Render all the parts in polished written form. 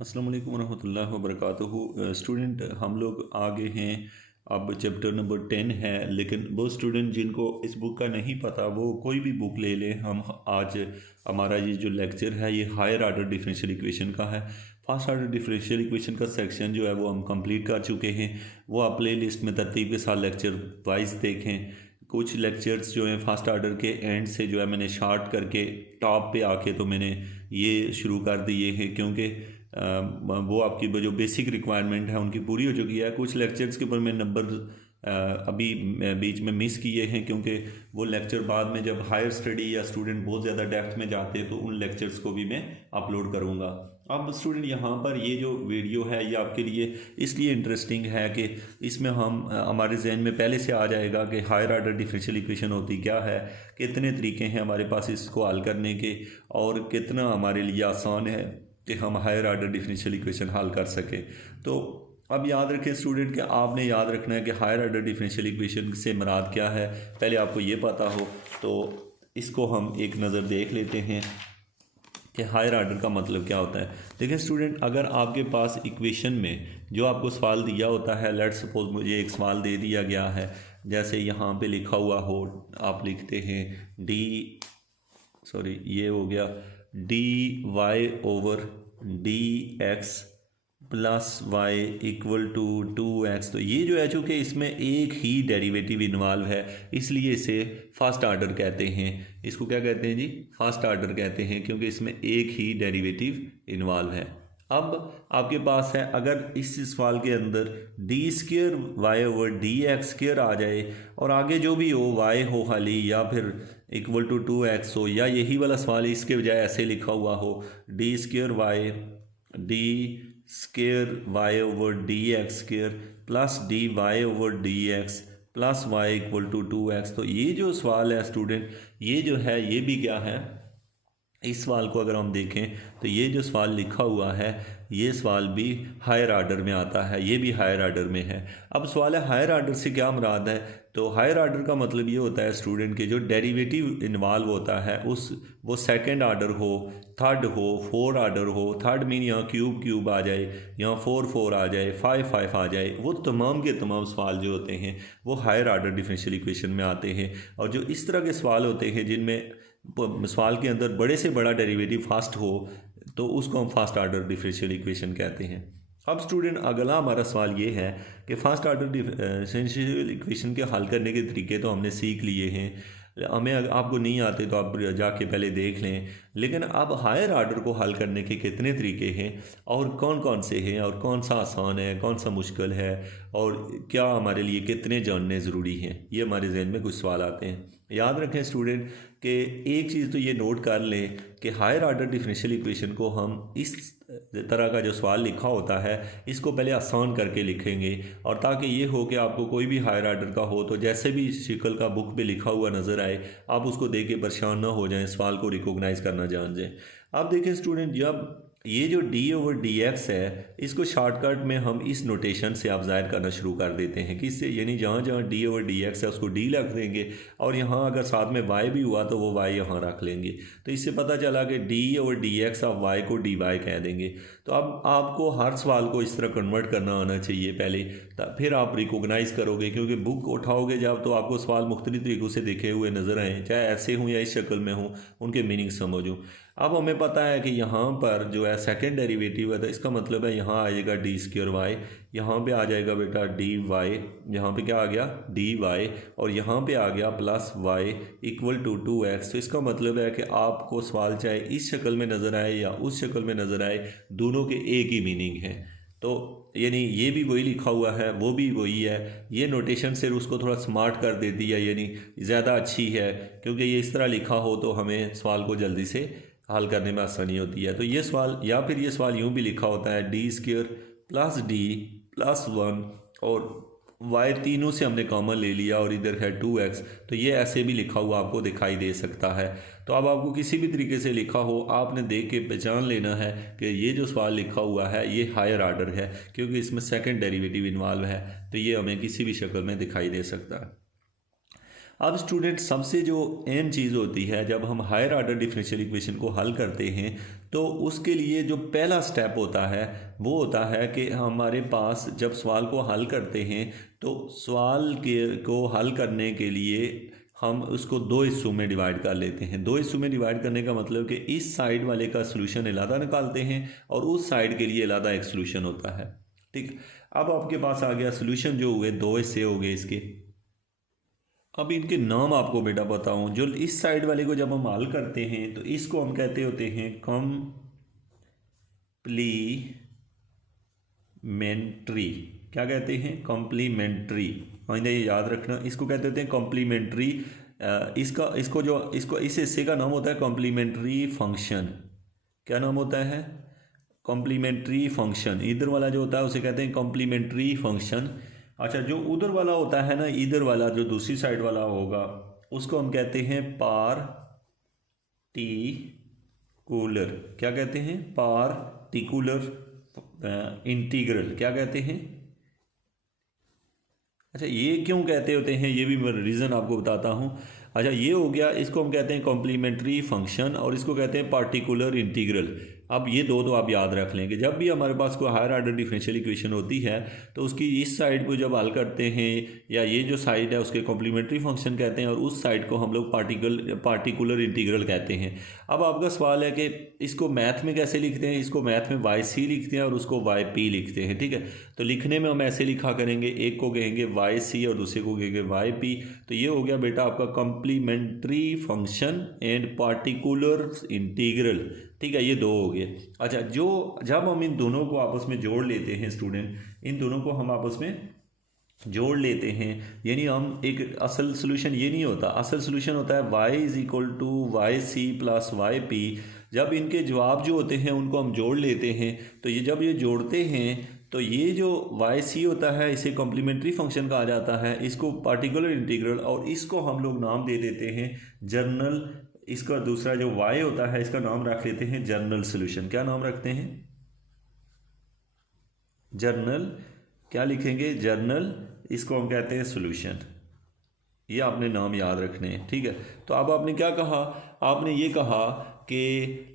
अस्सलाम वालेकुम रहमतुल्लाहि व बरकातुहू। स्टूडेंट हम लोग आगे हैं। अब चैप्टर नंबर 10 है, लेकिन वो स्टूडेंट जिनको इस बुक का नहीं पता वो कोई भी बुक ले लें। हम आज हमारा ये जो लेक्चर है ये हायर आर्डर डिफरेंशियल इक्वेशन का है। फर्स्ट आर्डर डिफरेंशियल इक्वेशन का सेक्शन जो है वो हम कंप्लीट कर चुके हैं। वो आप प्ले लिस्ट में तरतीब के साथ लेक्चर वाइज देखें। कुछ लेक्चर्स जो हैं फर्स्ट आर्डर के एंड से जो है मैंने शार्ट करके टॉप पे आके तो मैंने ये शुरू कर दिए हैं, क्योंकि वो आपकी जो बेसिक रिक्वायरमेंट है उनकी पूरी हो चुकी है। कुछ लेक्चर्स के ऊपर मैं नंबर अभी बीच में मिस किए हैं, क्योंकि वो लेक्चर बाद में जब हायर स्टडी या स्टूडेंट बहुत ज़्यादा डेप्थ में जाते हैं तो उन लेक्चर्स को भी मैं अपलोड करूँगा। अब स्टूडेंट यहाँ पर ये जो वीडियो है ये आपके लिए इसलिए इंटरेस्टिंग है कि इसमें हम हमारे जहन में पहले से आ जाएगा कि हायर आर्डर डिफरेंशियल इक्वेशन होती क्या है, कितने तरीके हैं हमारे पास इसको हल करने के, और कितना हमारे लिए आसान है कि हम हायर आर्डर डिफरेंशियल इक्वेशन हल कर सकें। तो अब याद रखें स्टूडेंट कि आपने याद रखना है कि हायर आर्डर डिफरेंशियल इक्वेशन से मुराद क्या है। पहले आपको ये पता हो तो इसको हम एक नज़र देख लेते हैं कि हायर आर्डर का मतलब क्या होता है। देखिए स्टूडेंट, अगर आपके पास इक्वेशन में जो आपको सवाल दिया होता है, लेट्स सपोज मुझे एक सवाल दे दिया गया है, जैसे यहाँ पे लिखा हुआ हो, आप लिखते हैं ये हो गया dy over dx plus y equal to 2x। तो ये जो है चूँकि इसमें एक ही डेरिवेटिव इन्वॉल्व है इसलिए इसे फर्स्ट आर्डर कहते हैं। इसको क्या कहते हैं जी? फर्स्ट आर्डर कहते हैं, क्योंकि इसमें एक ही डेरिवेटिव इन्वॉल्व है। अब आपके पास है, अगर इस सवाल के अंदर D square Y over D x square आ जाए और आगे जो भी हो वाई हो खाली, या फिर इक्वल टू 2x हो, या यही वाला सवाल इसके बजाय ऐसे लिखा हुआ हो d square Y over D x square plus d y over D x plus y equal to 2x। तो ये जो सवाल है स्टूडेंट, ये जो है ये भी क्या है, इस सवाल को अगर हम देखें तो ये जो सवाल लिखा हुआ है ये सवाल भी हायर आर्डर में आता है, ये भी हायर आर्डर में है। अब सवाल है हायर आर्डर से क्या मुराद है। तो हायर आर्डर का मतलब ये होता है स्टूडेंट के जो डेरिवेटिव इन्वॉल्व होता है वो सेकंड आर्डर हो, थर्ड हो, फोर आर्डर हो। थर्ड मीन यहाँ क्यूब आ जाए, यहाँ फोर आ जाए, फाइव आ जाए, वो तमाम के तमाम सवाल जो होते हैं वो हायर आर्डर डिफरेंशियल इक्वेशन में आते हैं। और जो इस तरह के सवाल होते हैं जिनमें सवाल के अंदर बड़े से बड़ा डेरिवेटिव फास्ट हो तो उसको हम फास्ट आर्डर डिफरेंशियल इक्वेशन कहते हैं। अब स्टूडेंट अगला हमारा सवाल ये है कि फास्ट आर्डर डिफरेंशियल इक्वेशन के हल करने के तरीके तो हमने सीख लिए हैं, हमें आपको नहीं आते तो आप जाके पहले देख लें। लेकिन अब हायर आर्डर को हल करने के कितने तरीके हैं और कौन कौन से हैं, और कौन सा आसान है, कौन सा मुश्किल है, और क्या हमारे लिए कितने जानने ज़रूरी हैं, ये हमारे जहन में कुछ सवाल आते हैं। याद रखें स्टूडेंट कि एक चीज़ तो ये नोट कर लें कि हायर आर्डर डिफरेंशियल इक्वेशन को हम इस तरह का जो सवाल लिखा होता है इसको पहले आसान करके लिखेंगे, और ताकि ये हो कि आपको कोई भी हायर आर्डर का हो तो जैसे भी शिकल का बुक पे लिखा हुआ नज़र आए आप उसको देख के परेशान ना हो जाएं, सवाल को रिकॉग्नाइज करना जान जाएं। अब देखें स्टूडेंट, जब ये जो d ओवर डी एक्स है इसको शॉर्टकट में हम इस नोटेशन से आप ज़ाहिर करना शुरू कर देते हैं, किससे, यानी जहाँ जहाँ d ओवर डी एक्स है उसको d रख देंगे, और यहाँ अगर साथ में y भी हुआ तो वो y यहाँ रख लेंगे। तो इससे पता चला कि d ओवर डी एक्स आप y को dy कह देंगे। तो अब आपको हर सवाल को इस तरह कन्वर्ट करना आना चाहिए पहले, फिर आप रिकॉग्नाइज़ करोगे, क्योंकि बुक उठाओगे जब तो आपको सवाल मुख्तलिफ तरीक़ों से देखे हुए नज़र आएँ, चाहे ऐसे हों या इस शक्ल में हों, उनके मीनिंग समझूँ। अब हमें पता है कि यहाँ पर जो है सेकंड डेरिवेटिव है, तो इसका मतलब है यहाँ आ जाएगा डी स्क्र वाई, यहाँ पे आ जाएगा बेटा डी वाई, यहाँ पे क्या आ गया डी वाई, और यहाँ पे आ गया plus y equal to 2x। तो इसका मतलब है कि आपको सवाल चाहे इस शक्ल में नज़र आए या उस शक्ल में नज़र आए, दोनों के एक ही मीनिंग है। तो यानी ये भी वही लिखा हुआ है, वो भी वही है, ये नोटेशन सिर्फ उसको थोड़ा स्मार्ट कर देती है, यानी ज़्यादा अच्छी है, क्योंकि ये इस तरह लिखा हो तो हमें सवाल को जल्दी से हल करने में आसानी होती है। तो ये सवाल, या फिर ये सवाल यूँ भी लिखा होता है D square plus D plus 1 और वाई तीनों से हमने कॉमन ले लिया और इधर है 2x, तो ये ऐसे भी लिखा हुआ आपको दिखाई दे सकता है। तो अब आपको किसी भी तरीके से लिखा हो आपने देख के पहचान लेना है कि ये जो सवाल लिखा हुआ है ये हायर आर्डर है, क्योंकि इसमें सेकंड डेरिवेटिव इन्वॉल्व है, तो ये हमें किसी भी शक्ल में दिखाई दे सकता है। अब स्टूडेंट सबसे जो अहम चीज़ होती है जब हम हायर ऑर्डर डिफरेंशियल इक्वेशन को हल करते हैं, तो उसके लिए जो पहला स्टेप होता है वो होता है कि हमारे पास जब सवाल को हल करते हैं तो सवाल को हल करने के लिए हम उसको दो हिस्सों में डिवाइड कर लेते हैं। दो हिस्सों में डिवाइड करने का मतलब कि इस साइड वाले का सोल्यूशन अलग निकालते हैं और उस साइड के लिए अलग एक सोल्यूशन होता है। ठीक, अब आपके पास आ गया सोल्यूशन जो हुए दो हिस्से हो गए इसके। अब इनके नाम आपको बेटा बताऊं। जो इस साइड वाले को जब हम हल करते हैं तो इसको हम कहते होते हैं कॉम्प्लीमेंट्री। क्या कहते हैं? कॉम्प्लीमेंट्री। आइंदा ये याद रखना, इसको कहते होते हैं कॉम्प्लीमेंट्री। इसको इस हिस्से का नाम होता है कॉम्प्लीमेंट्री फंक्शन। क्या नाम होता है? Complementary function. इधर वाला जो होता है उसे कहते हैं कॉम्प्लीमेंट्री फंक्शन। अच्छा, जो उधर वाला होता है ना, इधर वाला जो दूसरी साइड वाला होगा उसको हम कहते हैं पार्टिकुलर। क्या कहते हैं? Particular integral. क्या कहते हैं? अच्छा, ये क्यों कहते होते हैं ये भी मैं रीज़न आपको बताता हूँ। अच्छा, ये हो गया, इसको हम कहते हैं कॉम्प्लीमेंट्री फंक्शन और इसको कहते हैं पार्टिकुलर इंटीग्रल। अब ये दो तो आप याद रख लेंगे। जब भी हमारे पास कोई हायर ऑर्डर डिफरेंशियल इक्वेशन होती है तो उसकी इस साइड को जब हल करते हैं या ये जो साइड है उसके कॉम्प्लीमेंट्री फंक्शन कहते हैं और उस साइड को हम लोग पार्टिकुलर इंटीग्रल कहते हैं। अब आपका सवाल है कि इसको मैथ में कैसे लिखते हैं? इसको मैथ में वाई सी लिखते हैं और उसको वाई पी लिखते हैं। ठीक है, तो लिखने में हम ऐसे लिखा करेंगे, एक को कहेंगे वाई सी और दूसरे को कहेंगे वाई पी। तो ये हो गया बेटा आपका complementary function and particular integral. ठीक है, ये दो हो गए। अच्छा, जब हम इन दोनों को आपस में जोड़ लेते हैं स्टूडेंट, इन दोनों को हम आपस में जोड़ लेते हैं, यानी हम एक असल सोल्यूशन ये नहीं होता। असल सोल्यूशन होता है y is equal to y c plus y p. जब इनके जवाब जो होते हैं उनको हम जोड़ लेते हैं तो ये जब ये जोड़ते हैं तो ये जो वाई सी होता है इसे कॉम्प्लीमेंट्री फंक्शन कहा जाता है, इसको पार्टिकुलर इंटीग्रल, और इसको हम लोग नाम दे देते हैं जर्नल। इसका दूसरा जो y होता है इसका नाम रख लेते हैं जर्नल सोल्यूशन। क्या नाम रखते हैं? जर्नल। क्या लिखेंगे? जर्नल। इसको हम कहते हैं सोल्यूशन। ये आपने नाम याद रखने हैं। ठीक है, तो अब आपने क्या कहा? आपने ये कहा कि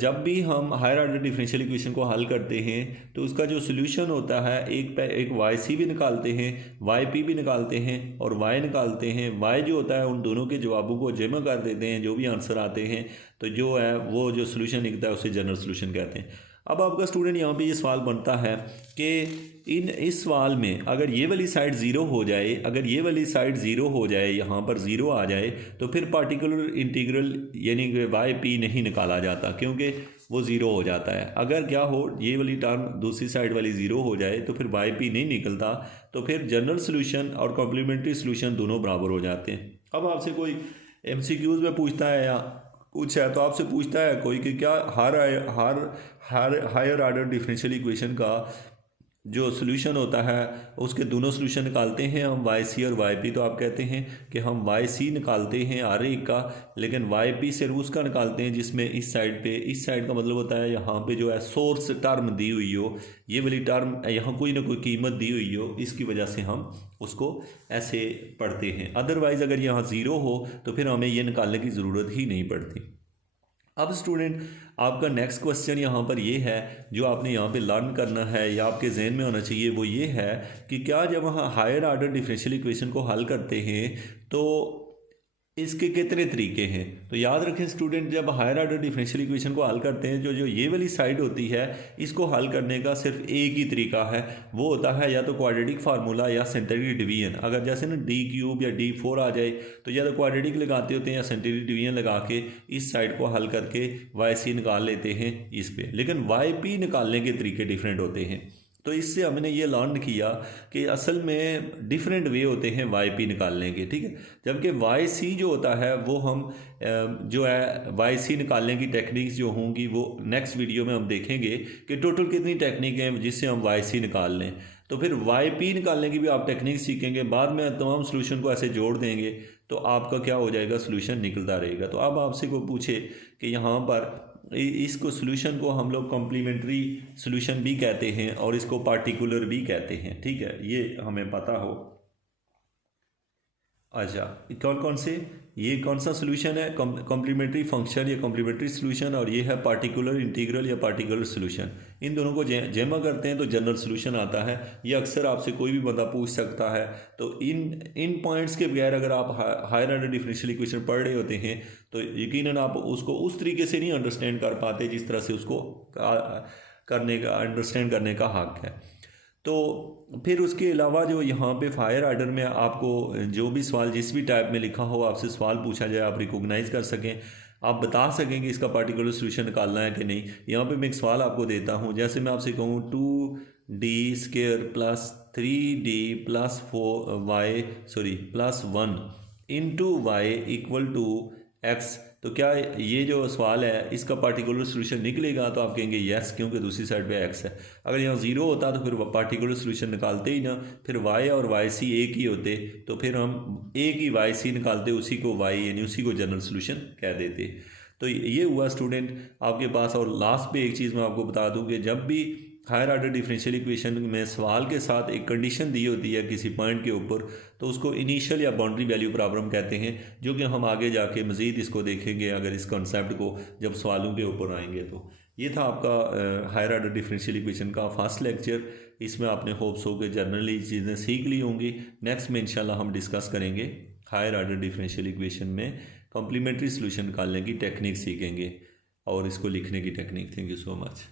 जब भी हम हायर ऑर्डर डिफरेंशियल इक्वेशन को हल करते हैं तो उसका जो सोल्यूशन होता है एक वाई सी भी निकालते हैं, वाई पी भी निकालते हैं और वाई निकालते हैं। वाई जो होता है उन दोनों के जवाबों को जमा कर देते हैं, जो भी आंसर आते हैं, तो जो है वो जो सोल्यूशन निकलता है उसे जनरल सोल्यूशन कहते हैं। अब आपका स्टूडेंट यहाँ पे ये सवाल बनता है कि इस सवाल में अगर ये वाली साइड ज़ीरो हो जाए, अगर ये वाली साइड ज़ीरो हो जाए, यहाँ पर ज़ीरो आ जाए, तो फिर पार्टिकुलर इंटीग्रल यानी कि वाई पी नहीं निकाला जाता क्योंकि वो ज़ीरो हो जाता है। अगर क्या हो, ये वाली टर्म दूसरी साइड वाली ज़ीरो हो जाए तो फिर वाई पी नहीं निकलता, तो फिर जनरल सोल्यूशन और कॉम्प्लीमेंट्री सोल्यूशन दोनों बराबर हो जाते हैं। अब आपसे कोई MCQs में पूछता है या कुछ है तो आपसे पूछता है कोई कि क्या हायर ऑर्डर डिफरेंशियल इक्वेशन का जो सोल्यूशन होता है उसके दोनों सोल्यूशन निकालते हैं हम वाई सी और वाई पी। तो आप कहते हैं कि हम वाई सी निकालते हैं हर एक का, लेकिन वाई पी सिर्फ उसका निकालते हैं जिसमें इस साइड का मतलब होता है यहाँ पे जो है सोर्स टर्म दी हुई हो, ये वाली टर्म यहाँ कोई ना कोई कीमत दी हुई हो, इसकी वजह से हम उसको ऐसे पढ़ते हैं। अदरवाइज़ अगर यहाँ ज़ीरो हो तो फिर हमें ये निकालने की ज़रूरत ही नहीं पड़ती। अब स्टूडेंट आपका नेक्स्ट क्वेश्चन यहाँ पर ये है जो आपने यहाँ पे लर्न करना है या आपके जहन में होना चाहिए, वो ये है कि क्या जब हम हायर ऑर्डर डिफरेंशियल इक्वेशन को हल करते हैं तो इसके कितने तरीके हैं। तो याद रखें स्टूडेंट, जब हायर ऑर्डर डिफरेंशियल इक्वेशन को हल करते हैं जो ये वाली साइड होती है इसको हल करने का सिर्फ एक ही तरीका है, वो होता है या तो क्वाड्रेटिक फार्मूला या सेंटेरिक डिवीजन। अगर जैसे ना d³ या d4 आ जाए तो या तो क्वाड्रेटिक लगाते होते हैं या सेंटेरिक डिवीजन लगा के इस साइड को हल करके वाई सी निकाल लेते हैं इस पे, लेकिन वाई पी निकालने के तरीके डिफरेंट होते हैं। तो इससे हमने ये लर्न किया कि असल में डिफरेंट वे होते हैं वाई पी निकालने के। ठीक है, जबकि वाई सी जो होता है वो हम जो है वाई सी निकालने की टेक्निक्स जो होंगी वो नेक्स्ट वीडियो में हम देखेंगे कि टोटल कितनी टेक्निक हैं जिससे हम वाई सी निकाल लें। तो फिर वाई पी निकालने की भी आप टेक्निक सीखेंगे, बाद में तमाम सोल्यूशन को ऐसे जोड़ देंगे तो आपका क्या हो जाएगा, सोल्यूशन निकलता रहेगा। तो अब आपसे को पूछे कि यहाँ पर इसको सोल्यूशन को हम लोग कॉम्प्लीमेंट्री सोल्यूशन भी कहते हैं और इसको पार्टिकुलर भी कहते हैं। ठीक है, ये हमें पता हो। अच्छा, कौन कौन से, ये कौन सा सोल्यूशन है, कॉम्प्लीमेंट्री फंक्शन या कॉम्प्लीमेंट्री सोल्यूशन, और ये है पार्टिकुलर इंटीग्रल या पार्टिकुलर सोल्यूशन। इन दोनों को जमा करते हैं तो जनरल सोल्यूशन आता है। ये अक्सर आपसे कोई भी बंदा पूछ सकता है। तो इन इन पॉइंट्स के बगैर अगर आप हायर ऑर्डर डिफरेंशियल इक्वेशन पढ़ रहे होते हैं तो यकीनन आप उसको उस तरीके से नहीं अंडरस्टैंड कर पाते जिस तरह से उसको करने का अंडरस्टैंड करने का हक है। तो फिर उसके अलावा जो यहाँ पे हायर आर्डर में आपको जो भी सवाल जिस भी टाइप में लिखा हो आपसे सवाल पूछा जाए, आप रिकॉग्नाइज कर सकें, आप बता सकें कि इसका पार्टिकुलर सोल्यूशन निकालना है कि नहीं। यहाँ पे मैं एक सवाल आपको देता हूँ, जैसे मैं आपसे कहूँ 2d² plus 3d plus 1 into y equal to x, तो क्या ये जो सवाल है इसका पार्टिकुलर सोल्यूशन निकलेगा? तो आप कहेंगे यस, क्योंकि दूसरी साइड पे एक्स है। अगर यहाँ ज़ीरो होता तो फिर पार्टिकुलर सोल्यूशन निकालते ही ना, फिर वाई और वाई सी एक ही होते, तो फिर हम एक ही वाई सी निकालते, उसी को वाई यानी उसी को जनरल सोल्यूशन कह देते। तो ये हुआ स्टूडेंट आपके पास। और लास्ट पे एक चीज़ मैं आपको बता दूँ कि जब भी हायर ऑर्डर डिफरेंशियल इक्वेशन में सवाल के साथ एक कंडीशन दी होती है किसी पॉइंट के ऊपर, तो उसको इनिशियल या बाउंड्री वैल्यू प्रॉब्लम कहते हैं, जो कि हम आगे जाके मज़ीद इसको देखेंगे अगर इस कॉन्सेप्ट को जब सवालों के ऊपर आएंगे। तो ये था आपका हायर ऑर्डर डिफरेंशियल इक्वेशन का फर्स्ट लेक्चर। इसमें आपने होप्स हो के जनरली चीज़ें सीख ली होंगी। नेक्स्ट में इंशाल्लाह हम डिस्कस करेंगे हायर ऑर्डर डिफरेंशियल इक्वेशन में कॉम्प्लीमेंट्री सोल्यूशन निकालने की टेक्निक सीखेंगे और इसको लिखने की technique. Thank you so much.